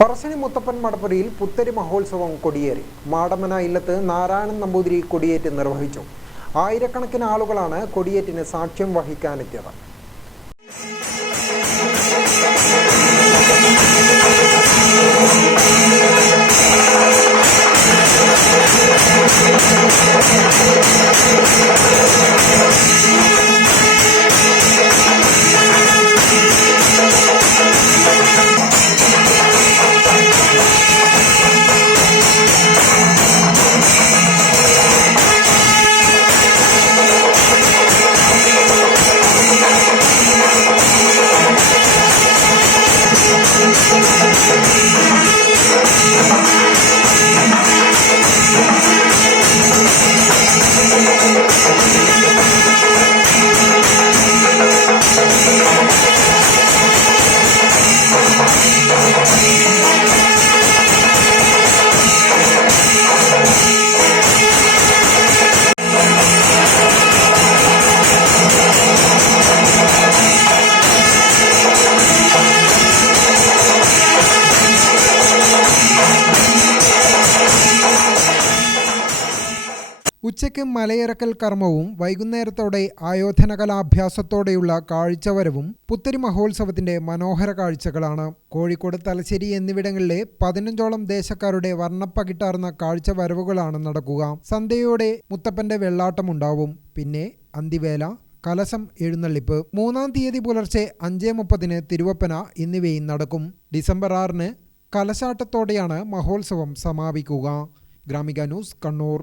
പറശ്ശിനി മുത്തപ്പൻ മടപ്പുരയിൽ പുത്തരി മഹോത്സവം കൊടിയേറി. മാടമന ഇല്ലത്ത് നാരായണൻ നമ്പൂതിരി കൊടിയേറ്റ് നിർവഹിച്ചു. ആയിരക്കണക്കിന് ആളുകളാണ് കൊടിയേറ്റിന് സാക്ഷ്യം വഹിക്കാനെത്തിയത്. ഉച്ചയ്ക്ക് മലയിറക്കൽ കർമ്മവും വൈകുന്നേരത്തോടെ ആയോധനകലാഭ്യാസത്തോടെയുള്ള കാഴ്ചവരവും പുത്തരി മഹോത്സവത്തിന്റെ മനോഹര കാഴ്ചകളാണ്. കോഴിക്കോട്, തലശ്ശേരി എന്നിവിടങ്ങളിലെ 15ഓളം ദേശക്കാരുടെ വർണ്ണപ്പകിട്ടാർന്ന കാഴ്ചവരവുകളാണ് നടക്കുക. സന്ധ്യയോടെ മുത്തപ്പന്റെ വെള്ളാട്ടമുണ്ടാവും. പിന്നെ അന്തിവേല, കലശം എഴുന്നള്ളിപ്പ്. 3-ാം തീയതി പുലർച്ചെ 5:30 തിരുവപ്പന എന്നിവയും നടക്കും. ഡിസംബർ 6 കലശാട്ടത്തോടെയാണ് മഹോത്സവം സമാപിക്കുക. ഗ്രാമിക ന്യൂസ്, കണ്ണൂർ.